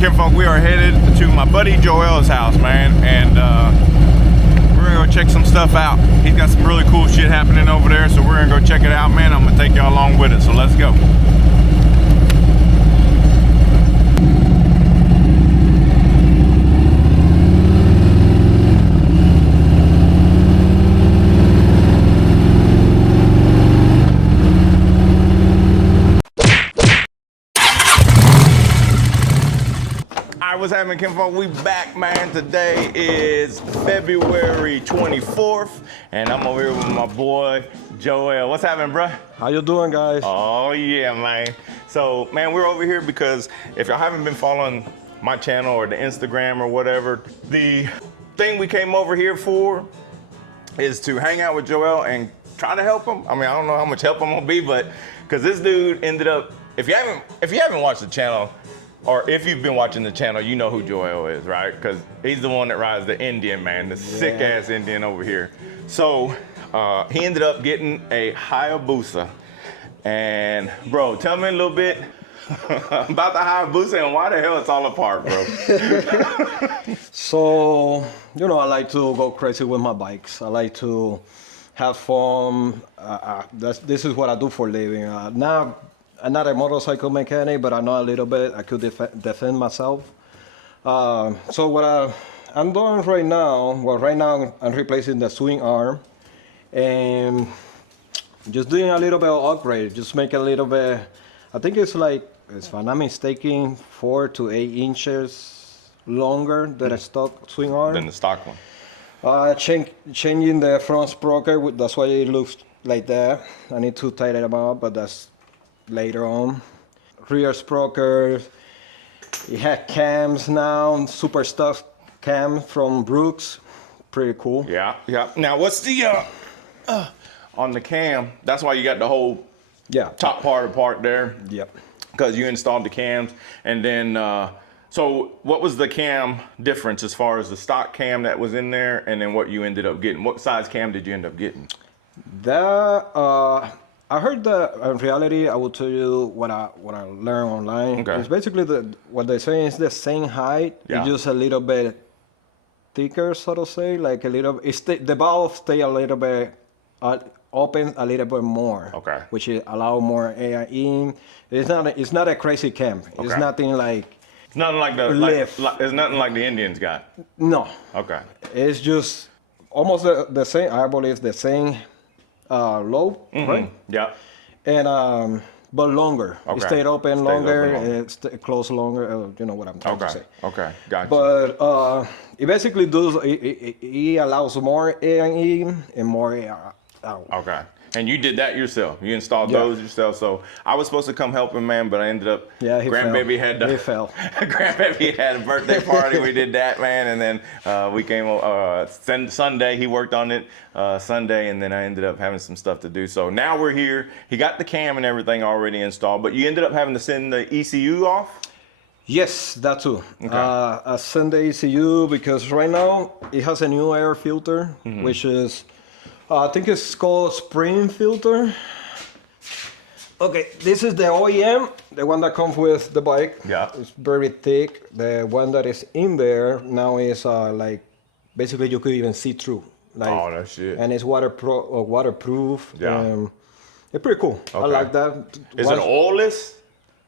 Kinfolk, we are headed to my buddy Joel's house, man, and we're gonna go check some stuff out. He's got some really cool shit happening over there, so we're gonna go check it out, man. I'm gonna take y'all along with it, so let's go. What's happening, Kinfolk? We back, man. Today is February 24th, and I'm over here with my boy Joel. What's happening, bro? How you doing, guys? Oh yeah, man. So, man, we're over here because if y'all haven't been following my channel or the Instagram or whatever, the thing we came over here for is to hang out with Joel and try to help him. I mean, I don't know how much help I'm gonna be, but because this dude ended up, if you haven't watched the channel, or if you've been watching the channel, you know who Joel is, right? Because he's the one that rides the Indian, man, the sick-ass Indian over here. So he ended up getting a HAYABUSA. And, bro, tell me a little bit about the HAYABUSA and why the hell it's all apart, bro. So, you know, I like to go crazy with my bikes. I like to have fun. This is what I do for a living. Now, I'm not a motorcycle mechanic, but I know a little bit. I could defend myself. So what I'm doing right now, I'm replacing the swing arm and just doing a little bit of upgrade. Just make a little bit, I think it's like, if I'm not mistaken, 4 to 8 inches longer than a stock swing arm. Than the stock one. Changing the front sprocket, that's why it looks like that. I need to tighten them up, but that's later on. Rear sprocket, it had cams now, super stuff cam from Brooks, pretty cool. Yeah. Now what's the on the cam? That's why you got the whole top part apart there. Yep. Because you installed the cams, and then so what was the cam difference as far as the stock cam that was in there, and then what you ended up getting? What size cam did you end up getting? I heard that in reality, I will tell you what I learned online. Okay. It's basically what they're saying is the same height. Yeah. It's just a little bit thicker, so to say. Like a little, the valve stay a little bit open a little bit more. Okay. Which allow more air in. It's not a crazy cam. Okay. It's nothing like. It's nothing like it's nothing like the Indians got. No. Okay. It's just almost the same. I believe the same. Low, right? Yeah. And but longer. Okay. It stayed open longer. It closed longer. You know what I'm trying to say. Okay. Gotcha. But it basically does. It allows more air in and more air out. Okay. And you did that yourself. You installed those yourself. So I was supposed to come help him, man, but I ended up. Yeah, he grandbaby fell. He fell. Grandbaby had a birthday party. We did that, man, and then we came Sunday. He worked on it Sunday, and then I ended up having some stuff to do. So now we're here. He got the cam and everything already installed, but you ended up having to send the ECU off. Yes, that too. Okay. I send the ECU because right now it has a new air filter, which is. I think it's called spring filter. Okay, this is the OEM, the one that comes with the bike. Yeah. It's very thick. The one that is in there now is like, basically you could even see through. Like, oh, that shit. And it's waterproof. Yeah. It's pretty cool. Okay. I like that. Is it oilless?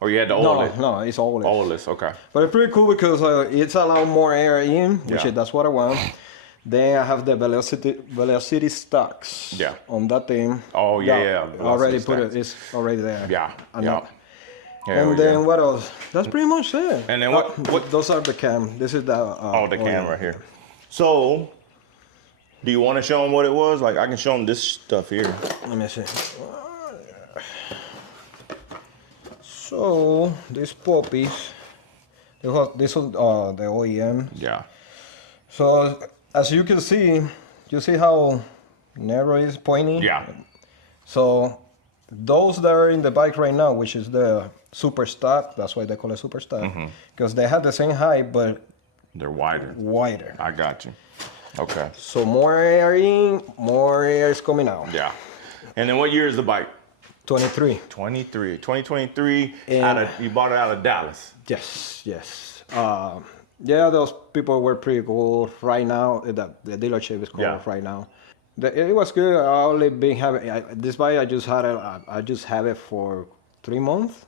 Or you had to oil it? No, it's oilless. Oilless, okay. But it's pretty cool because it's allowed more air in, that's what I want. Then I have the velocity stocks on that thing. Oh yeah, already put it. It's already there. Yeah. And then what else? That's pretty much it. And then what? Those are the cam. This is the. The cam right here. So, do you want to show them what it was? Like I can show them this stuff here. Let me see. So these puppies. This was the OEM. Yeah. So. As you can see, you see how narrow it's pointing? Yeah. So those that are in the bike right now, which is the super stock, that's why they call it super stock, because they have the same height, but they're wider. Wider. I got you. Okay. So more air in, more air is coming out. Yeah. And then what year is the bike? 23. 2023. You bought it out of Dallas. Yes. Yeah, those people were pretty cool. Right now, the dealership is cool right now. It was good. I only been having this bike. I just had it. I just have it for 3 months.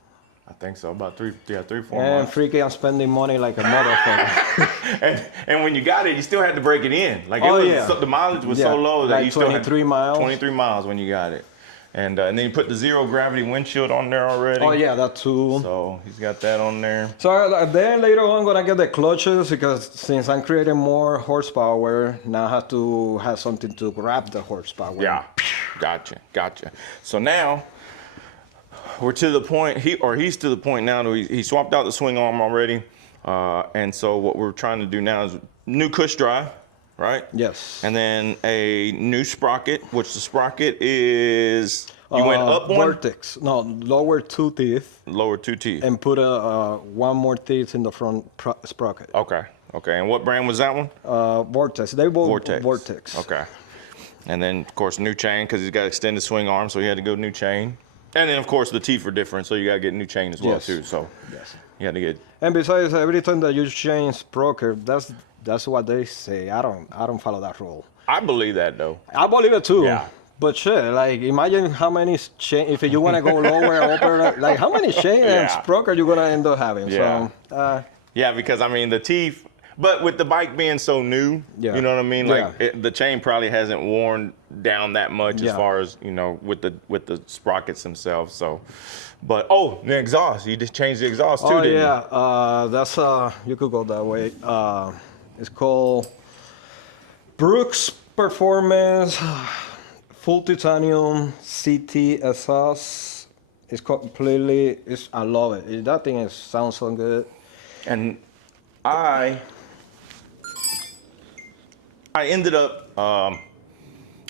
I think so, about 3, 4 And months. freaking, I'm spending money like a motherfucker. and when you got it, you still had to break it in. Like the mileage was so low that like you still had 23 miles. 23 miles when you got it. And then you put the zero gravity windshield on there already. Oh yeah, that too. So he's got that on there. So then later on, I'm gonna get the clutches because since I'm creating more horsepower, now I have to have something to grab the horsepower. Yeah, gotcha. So now we're to the point. He's to the point now that he swapped out the swing arm already. And so what we're trying to do now is new cush drive. Right? Yes. And then a new sprocket, which the sprocket is, you went up one? Vortex. No, lower 2 teeth. Lower 2 teeth. And put one more teeth in the front sprocket. Okay. And what brand was that one? Vortex. They both Vortex. Vortex. Okay. And then, of course, new chain, because he's got extended swing arm, so he had to go new chain. And then, of course, the teeth are different, so you got to get new chain as well, too. So you had to get... And besides, every time that you change sprocket, that's what they say. I don't follow that rule. I believe that though. I believe it too. Yeah. But shit, like imagine how many chain, if you want to go lower, upper, like how many chain and sprocket you're gonna end up having. Yeah. So, yeah, because I mean the teeth, but with the bike being so new, you know what I mean? Like the chain probably hasn't worn down that much as far as, you know, with the sprockets themselves. So, but the exhaust, you just changed the exhaust too, didn't you? That's you could go that way. It's called Brooks Performance Full Titanium CT exhaust. It's completely. I love it. That thing sounds so good. And I ended up. I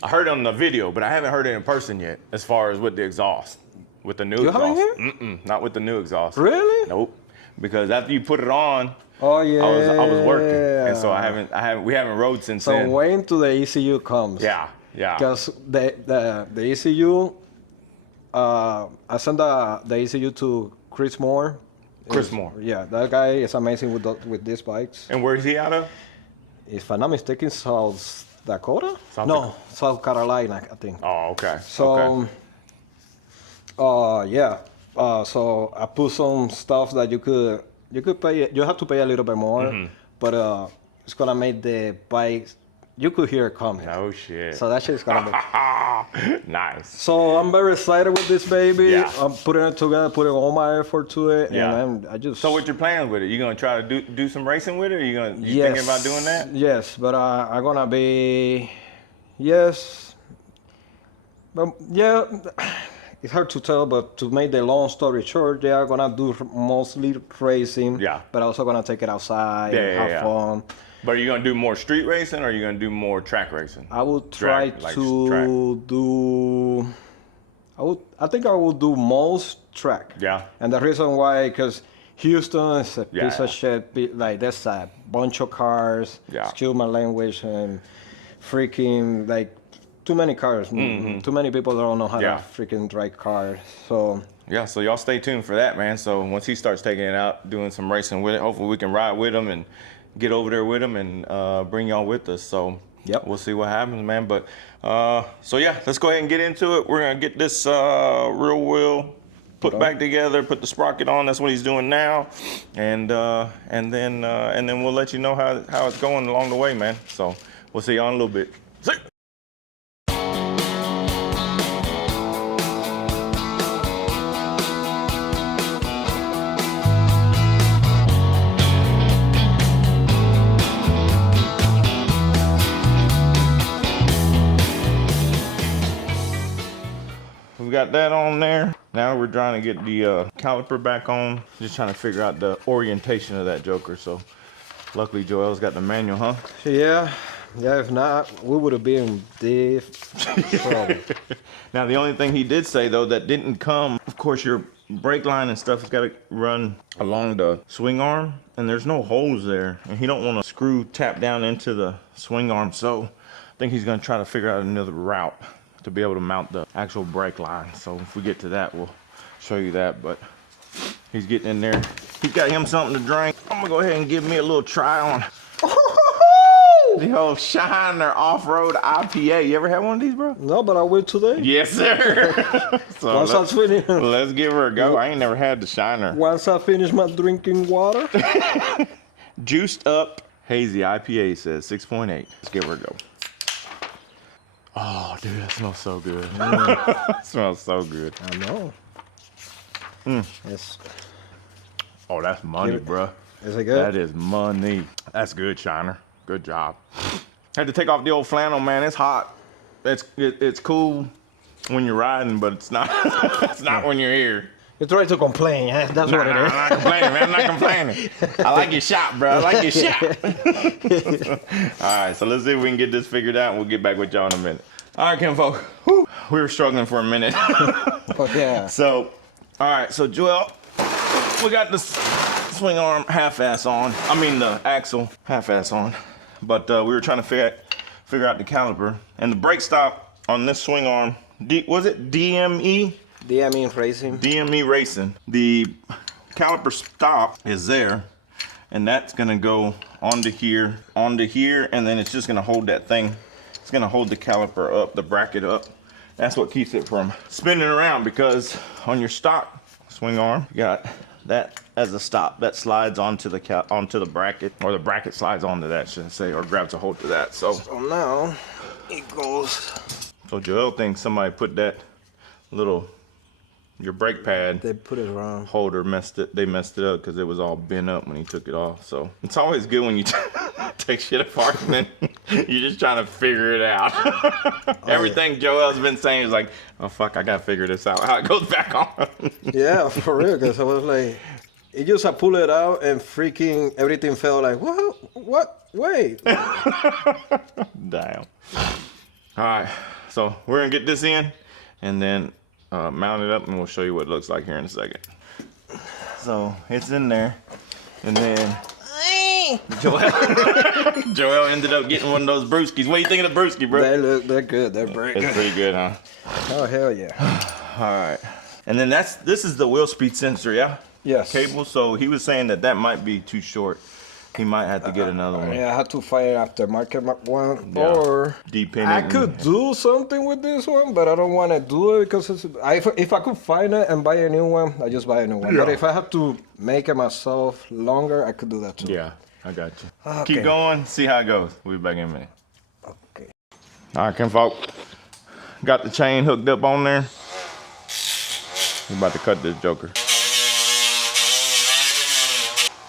heard it on the video, but I haven't heard it in person yet. As far as with the exhaust, with the new exhaust. You haven't heard? Not with the new exhaust. Really? Nope. Because after you put it on. Oh yeah. I was working, and so we haven't rode since then. So wait until the ECU comes. Yeah. Because the ECU, I sent the ECU to Chris Moore. Yeah, that guy is amazing with these bikes. And where is he out of? If I'm not mistaken, South Dakota? South Carolina, I think. Oh, okay. So, so I put some stuff that you could pay. You have to pay a little bit more, but it's gonna make the bike. You could hear it coming. Oh shit! So that shit's gonna be nice. So I'm very excited with this baby. Yeah. I'm putting it together, putting all my effort to it, and I just. So what your plans with it? You gonna try to do some racing with it? Or you thinking about doing that? Yes, but I'm gonna be. Yes. But yeah. It's hard to tell, but to make the long story short, they are gonna do mostly racing. Yeah. But also gonna take it outside, have fun. But are you gonna do more street racing, or are you gonna do more track racing? I will try to do. I think I will do most track. Yeah. And the reason why, because Houston is a piece of shit. Like there's a bunch of cars. Yeah. Excuse my language, and freaking like. Too many cars. Too many people don't know how to freaking drive cars. So so y'all stay tuned for that, man. So once he starts taking it out, doing some racing with it, hopefully we can ride with him and get over there with him and bring y'all with us. So we'll see what happens, man. But so let's go ahead and get into it. We're gonna get this rear wheel put back together, put the sprocket on. That's what he's doing now, and then we'll let you know how it's going along the way, man. So we'll see y'all in a little bit. See. We got that on there. Now we're trying to get the caliper back on. Just trying to figure out the orientation of that joker. So luckily Joel's got the manual, huh? Yeah, if not, we would have been deep trouble. Now the only thing he did say though that didn't come, of course your brake line and stuff has got to run along the swing arm, and there's no holes there, and he don't want to screw tap down into the swing arm. So I think he's gonna try to figure out another route to be able to mount the actual brake line. So if we get to that, we'll show you that. But he's getting in there, He got him something to drink. I'm gonna go ahead and give me a little try on the whole Shiner off-road IPA. You ever had one of these, bro? No, but I will today. Yes, sir. So let's give her a go. I ain't never had the Shiner. Once I finish my drinking water. Juiced up hazy IPA says 6.8. Let's give her a go. Oh, dude, that smells so good. It smells so good. I know. Yes. Oh, that's money, bro. Is it good? That is money. That's good, Shiner. Good job. Had to take off the old flannel, man. It's hot. It's cool when you're riding, but it's not. It's not when you're here. You try to complain, huh? That's what it is. I'm not complaining, man. I'm not complaining. I like your shot, bro. I like your shot. All right, so let's see if we can get this figured out, and we'll get back with y'all in a minute. All right, kinfolk. Whew. We were struggling for a minute. Oh, yeah. So, all right, so Joel, we got the swing arm half-ass on. I mean the axle half-ass on. But we were trying to figure out the caliper. And the brake stop on this swing arm, was it DME? DME Racing. DME Racing. The caliper stop is there. And that's gonna go onto here, and then it's just gonna hold that thing. It's gonna hold the caliper up, the bracket up. That's what keeps it from spinning around, because on your stock swing arm, you got that as a stop that slides onto the bracket, or the bracket slides onto that, should I say, or grabs a hold to that. So now it goes. So Joel thinks somebody put that your brake pad. They put it wrong. Holder they messed it up because it was all bent up when he took it off. So it's always good when you take shit apart and then you're just trying to figure it out. Everything Joel's been saying is like, oh fuck, I gotta figure this out. How it goes back on. Yeah, for real, because I was like, it just I pull it out and freaking everything fell like, what? Wait. Damn. All right, so we're gonna get this in and then mount it up, and we'll show you what it looks like here in a second. So it's in there, and then Joel ended up getting one of those brewskis. What do you think of the brewski, bro? They're good. They're very good. It's pretty good, huh? Oh hell yeah! All right, and then this is the wheel speed sensor, yeah? Yes. Cable. So he was saying that might be too short. He might have to get another one. Yeah, I had to find aftermarket one, Yeah. or Depending. I could do something with this one, but I don't want to do it because if I could find it and buy a new one, I just buy a new one. Yeah. But if I have to make it myself longer, I could do that too. Yeah, I got you. Okay. Keep going. See how it goes. We'll be back in a minute. Okay. All right, kinfolk. Got the chain hooked up on there. We're about to cut this joker.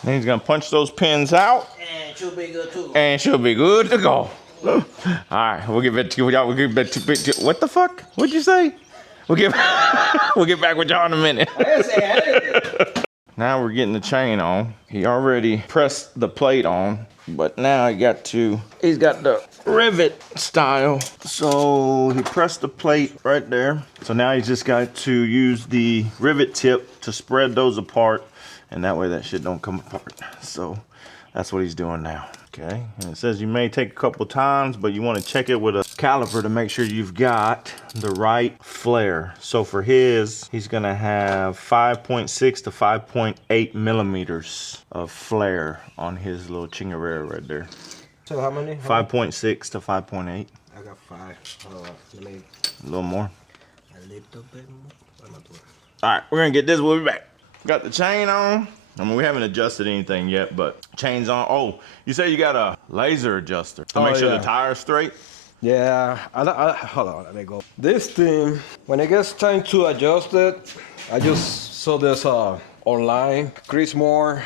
Then he's gonna punch those pins out. And she'll be good too. And she'll be good to go. All right, we'll get back to y'all. We'll get back to what the fuck? What'd you say? We'll get back with y'all in a minute. I didn't say anything. Now we're getting the chain on. He already pressed the plate on, but now he's got the rivet style. So he pressed the plate right there. So now he's just got to use the rivet tip to spread those apart, and that way that shit don't come apart. So that's what he's doing now. Okay, and it says you may take a couple times, but you want to check it with a caliper to make sure you've got the right flare. So for he's gonna have 5.6 to 5.8 millimeters of flare on his little chingarera right there. So how many? 5.6 to 5.8. I got 5. Let me A little more. a little bit more. All right, we're gonna get this. We'll be back. Got the chain on. I mean, we haven't adjusted anything yet, but chain's on. Oh, you say you got a laser adjuster to make sure the tire's straight? Yeah, hold on, let me go. This thing, when it gets time to adjust it, I just saw this online. Chris Moore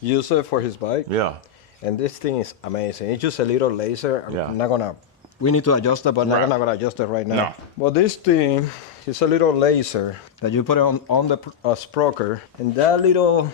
used it for his bike. Yeah. And this thing is amazing. It's just a little laser. Yeah. I'm not gonna, we need to adjust it, but I'm not gonna adjust it right now. No. But this thing is a little laser that you put on the sprocker, and that little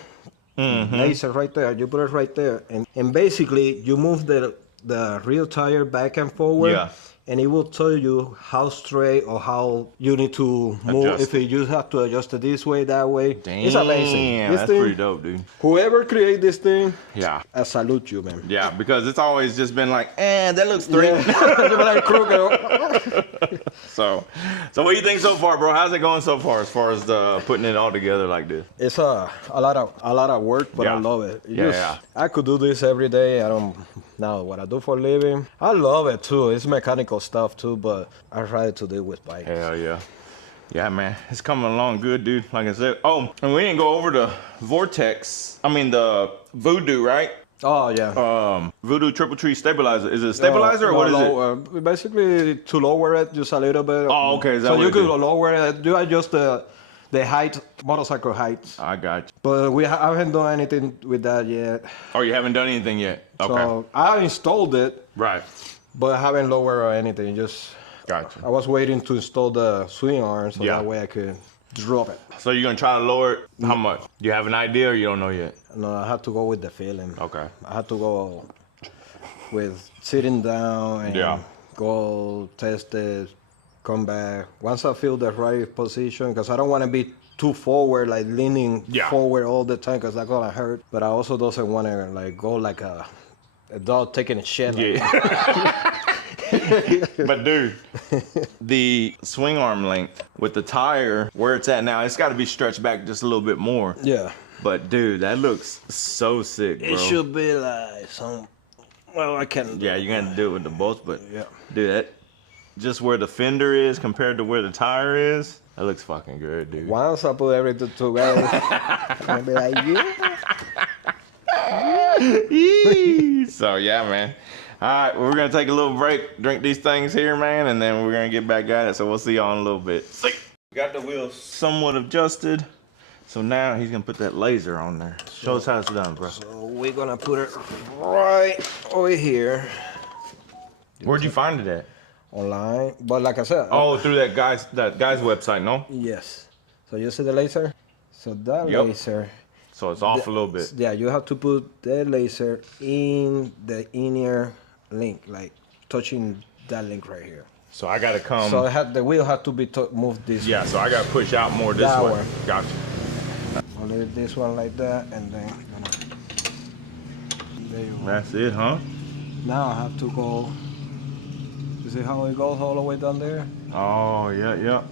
laser right there, you put it right there, and basically you move the rear tire back and forward, and it will tell you how straight or how you need to move. Adjust If you just have to adjust it this way, that way. Damn, it's amazing. This that's thing, pretty dope, dude. Whoever created this thing, Yeah. I salute you, man. Yeah, because it's always just been like, that looks straight. Yeah. Like crooked. So what do you think so far, bro? How's it going so far as the putting it all together like this? It's a lot of work, but Yeah. I love it. Yeah. I could do this every day. I don't know what I do for a living. I love it too. It's mechanical stuff too, but I rather to do it with bikes. Hell yeah. Yeah, man, it's coming along good, dude. Like I said. Oh, and we didn't go over the the Voodoo, right? Oh yeah. Voodoo triple tree stabilizer. Is it a stabilizer or what is it? Basically to lower it just a little bit. Oh, okay. Is that so what you it could is? lower it. You adjust the height, motorcycle height. I got you. But I haven't done anything with that yet. Oh, you haven't done anything yet? Okay. So I installed it, Right. but I haven't lowered or anything. Just Gotcha. I was waiting to install the swing arm so Yeah. that way I could drop it. So you're gonna try to lower it? How much? You have an idea or you don't know yet? No, I had to go with the feeling. Okay. I had to go with sitting down and Yeah. go test it, come back. Once I feel the right position, because I don't want to be too forward, like leaning Yeah. forward all the time, because that's gonna hurt. But I also doesn't want to like go like a dog taking a shit. Like Yeah. But dude, the swing arm length with the tire where it's at now, it's got to be stretched back just a little bit more. Yeah. But dude, that looks so sick, bro. It should be like some. Well, I can't. Yeah, you're gonna do it with the bolts, but Yeah. dude, that just where the fender is compared to where the tire is, that looks fucking good, dude. Once I put everything together, I'll be like, yeah. So yeah, man. All right, well, we're gonna take a little break, drink these things here, man, and then we're gonna get back at it. So we'll see y'all in a little bit. See. Got the wheels somewhat adjusted, so now he's gonna put that laser on there. Show us how it's done, bro. So we're gonna put it right over here Where'd you find it at? online. But like I said, Oh, through that guy's website, no? yes. So you see the laser? So that Yep. laser, So it's off a little bit. yeah, you have to put the laser in the inner link, like touching that link right here. So I gotta come. So the wheel has to be moved this way. Yeah, so I gotta push out more this That way. way. Gotcha. I'll leave this one like that, and then there you go. That's it, huh? Now I have to go. You see how it goes all the way down there? Oh, yeah, yeah.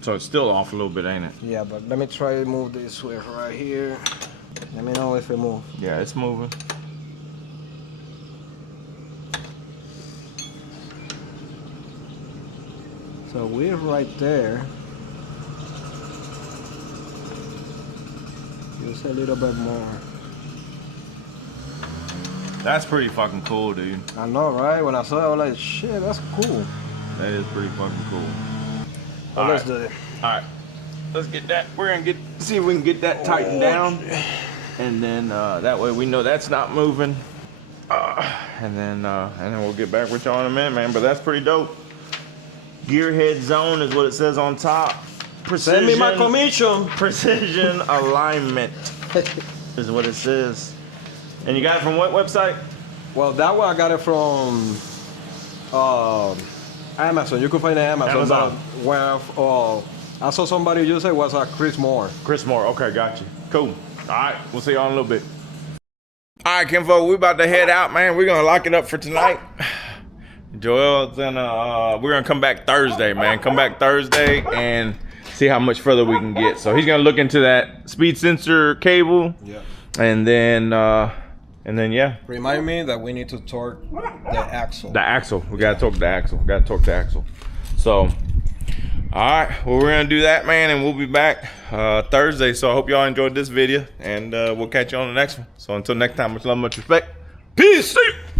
So it's still off a little bit, ain't it? Yeah, but let me try to move this way right here. Let me know if it moves. Yeah, it's moving. So we're right there. Just a little bit more. That's pretty fucking cool, dude. I know, right? When I saw it, I was like, shit, that's cool. That is pretty fucking cool. So let's do it. All right, let's get that. We're gonna see if we can get that tightened down, and then that way we know that's not moving. And then we'll get back with y'all in a minute, man. But that's pretty dope. Gearhead zone is what it says on top. Send me my commission. Precision alignment is what it says. And you got it from what website? Well, that one I got it from Amazon. You can find it on Amazon. Amazon. But where I saw somebody use it was Chris Moore. Chris Moore. Okay, got you. Cool. All right, we'll see y'all in a little bit. All right, Kinfolk, we about to head out, man. We're gonna lock it up for tonight. Joel's gonna we're gonna come back Thursday, man. Come back Thursday and see how much further we can get. So he's gonna look into that speed sensor cable. Yeah. And then yeah. Remind me that we need to torque the axle. The axle. We gotta torque the axle. So all right, well, we're gonna do that, man, and we'll be back Thursday. So I hope y'all enjoyed this video, and we'll catch you on the next one. So until next time, much love, much respect. Peace. See you.